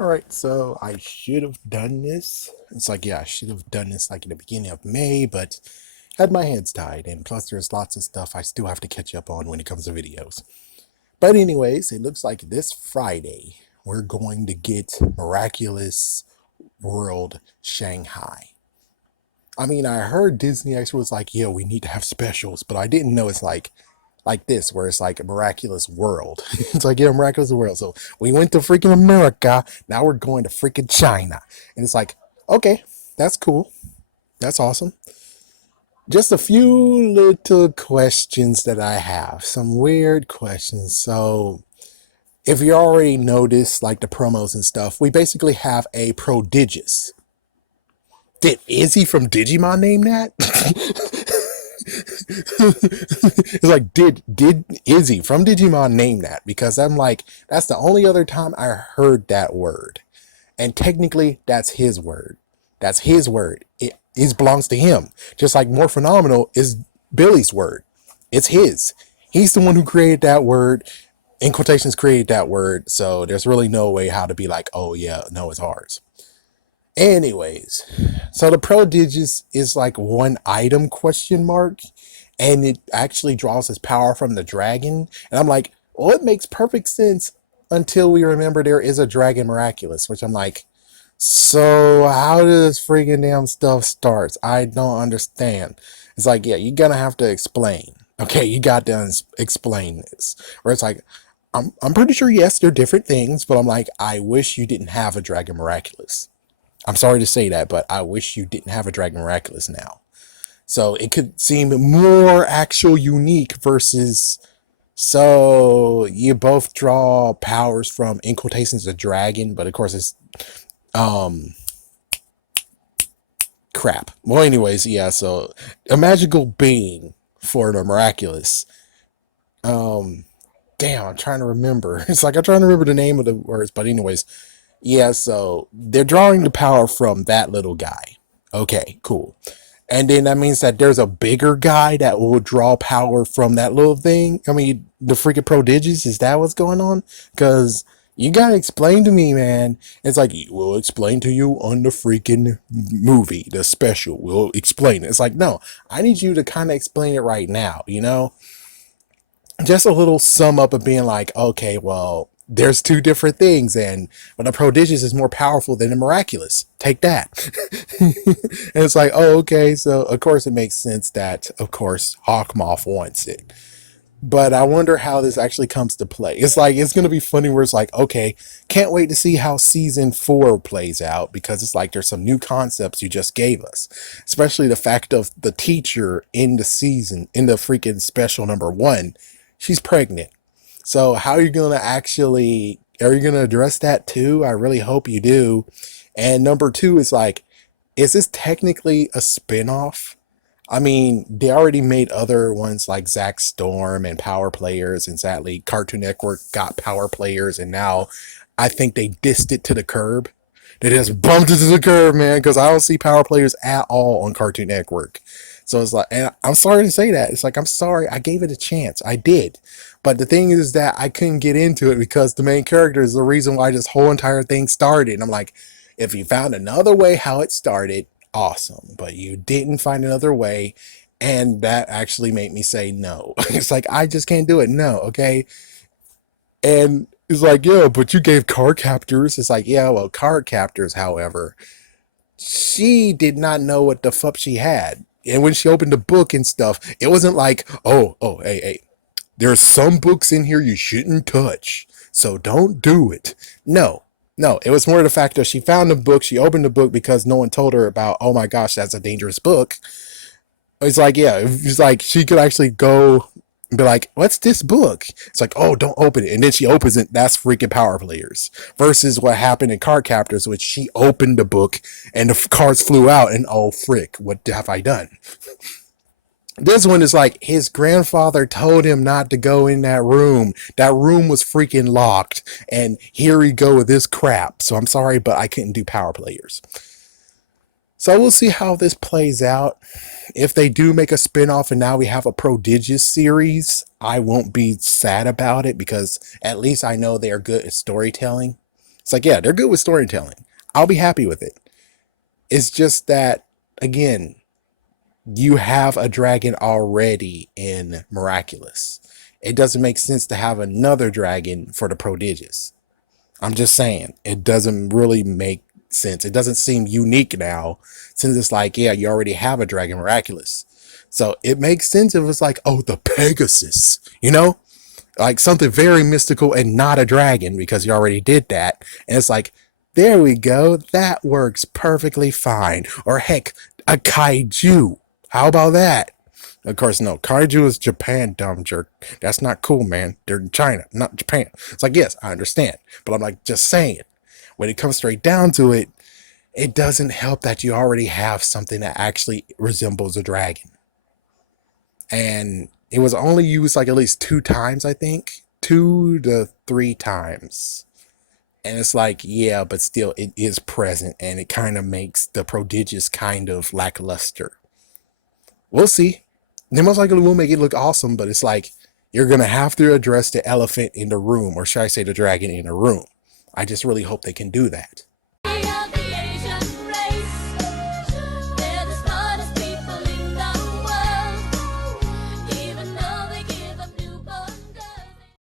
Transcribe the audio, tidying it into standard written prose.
All right, so I should have done this. It's like, yeah, I should have done this like in the beginning of May, but had my hands tied, and plus there's lots of stuff I still have to catch up on when it comes to videos. But anyways, it looks like this Friday we're going to get Miraculous World Shanghai. I mean, I heard Disney actually was like, yeah, we need to have specials, but I didn't know it's like this, where it's like a miraculous world. It's like, yeah, miraculous world. So we went to freaking America. Now we're going to freaking China. And it's like, okay, that's cool. That's awesome. Just a few little questions that I have. Some weird questions. So if you already noticed, like the promos and stuff, we basically have a prodigious. Did Izzy from Digimon name that? It's like, did Izzy from Digimon name that? Because I'm like, that's the only other time I heard that word, and technically that's his word. That's his word. It belongs to him. Just like more phenomenal is Billy's word. It's his. He's the one who created that word. In quotations, created that word. So there's really no way how to be like, oh yeah, no, it's ours. Anyways, so the prodigious is like one item question mark, and it actually draws its power from the dragon. And I'm like, well, it makes perfect sense until we remember there is a dragon miraculous, which I'm like, so how does freaking damn stuff starts? I don't understand. It's like, yeah, you're gonna have to explain. Okay, you got to explain this. Where it's like, I'm pretty sure yes, they're different things, but I'm like, I wish you didn't have a dragon miraculous. I'm sorry to say that, but I wish you didn't have a Dragon Miraculous now. So it could seem more actual unique versus, so you both draw powers from, in quotations, a dragon, but of course it's um crap. Well, anyways, yeah, so a magical being for the miraculous. Um Damn, I'm trying to remember. It's like I'm trying to remember the name of the words, but anyways, yeah, so they're drawing the power from that little guy. Okay, cool. And then that means that there's a bigger guy that will draw power from that little thing. I mean, the freaking prodigious, is that what's going on? Because you gotta explain to me, man. It's like, we'll explain to you on the freaking movie, the special. We'll explain it. It's like, no, I need you to kind of explain it right now, you know? Just a little sum up of being like, okay, well, there's two different things, and but the prodigious is more powerful than the miraculous. Take that. And it's like, oh, okay, so of course it makes sense that, of course, Hawkmoth wants it. But I wonder how this actually comes to play. It's like, it's gonna be funny where it's like, okay, can't wait to see how season 4 plays out, because it's like there's some new concepts you just gave us. Especially the fact of the teacher in the season, in the freaking special number 1, she's pregnant. So how are you gonna actually, are you gonna address that too? I really hope you do. And number 2 is like, is this technically a spin-off? I mean, they already made other ones like Zack Storm and Power Players, and sadly, Cartoon Network got Power Players, and now I think they dissed it to the curb. They just bumped it to the curb, man, because I don't see Power Players at all on Cartoon Network. So it's like, and I'm sorry to say that. It's like, I'm sorry, I gave it a chance. I did. But the thing is that I couldn't get into it because the main character is the reason why this whole entire thing started. And I'm like, if you found another way how it started, awesome. But you didn't find another way. And that actually made me say no. It's like, I just can't do it. No, okay. And it's like, yeah, but you gave card captors. It's like, yeah, well, card captors, however, she did not know what the fuck she had. And when she opened the book and stuff, it wasn't like, oh, hey, there's some books in here you shouldn't touch, so don't do it. No, no, it was more the fact that she found the book, she opened the book because no one told her about, oh my gosh, that's a dangerous book. It's like, yeah, it's like she could actually go and be like, what's this book? It's like, oh, don't open it. And then she opens it, that's freaking Power Players. Versus what happened in Card Captors, which she opened the book and the cards flew out, and oh, frick, what have I done? This one is like, his grandfather told him not to go in that room. That room was freaking locked. And here we go with this crap. So I'm sorry, but I couldn't do Power Players. So we'll see how this plays out. If they do make a spin-off and now we have a prodigious series, I won't be sad about it, because at least I know they are good at storytelling. It's like, yeah, they're good with storytelling. I'll be happy with it. It's just that, again, you have a dragon already in Miraculous. It doesn't make sense to have another dragon for the prodigious. I'm just saying, it doesn't really make sense. It doesn't seem unique now, since it's like, yeah, you already have a dragon Miraculous. So it makes sense if it's like, oh, the Pegasus, like something very mystical and not a dragon, because you already did that. And it's like, there we go. That works perfectly fine. Or heck, a kaiju. How about that? Of course, no. Kaiju is Japan, dumb jerk. That's not cool, man. They're in China, not Japan. It's like, yes, I understand. But I'm like, just saying. When it comes straight down to it, it doesn't help that you already have something that actually resembles a dragon. And it was only used like at least 2 times, I think. 2 to 3 times. And it's like, yeah, but still, it is present, and it kind of makes the prodigious kind of lackluster. We'll see. They most likely will make it look awesome, but it's like, you're going to have to address the elephant in the room, or should I say the dragon in the room. I just really hope they can do that.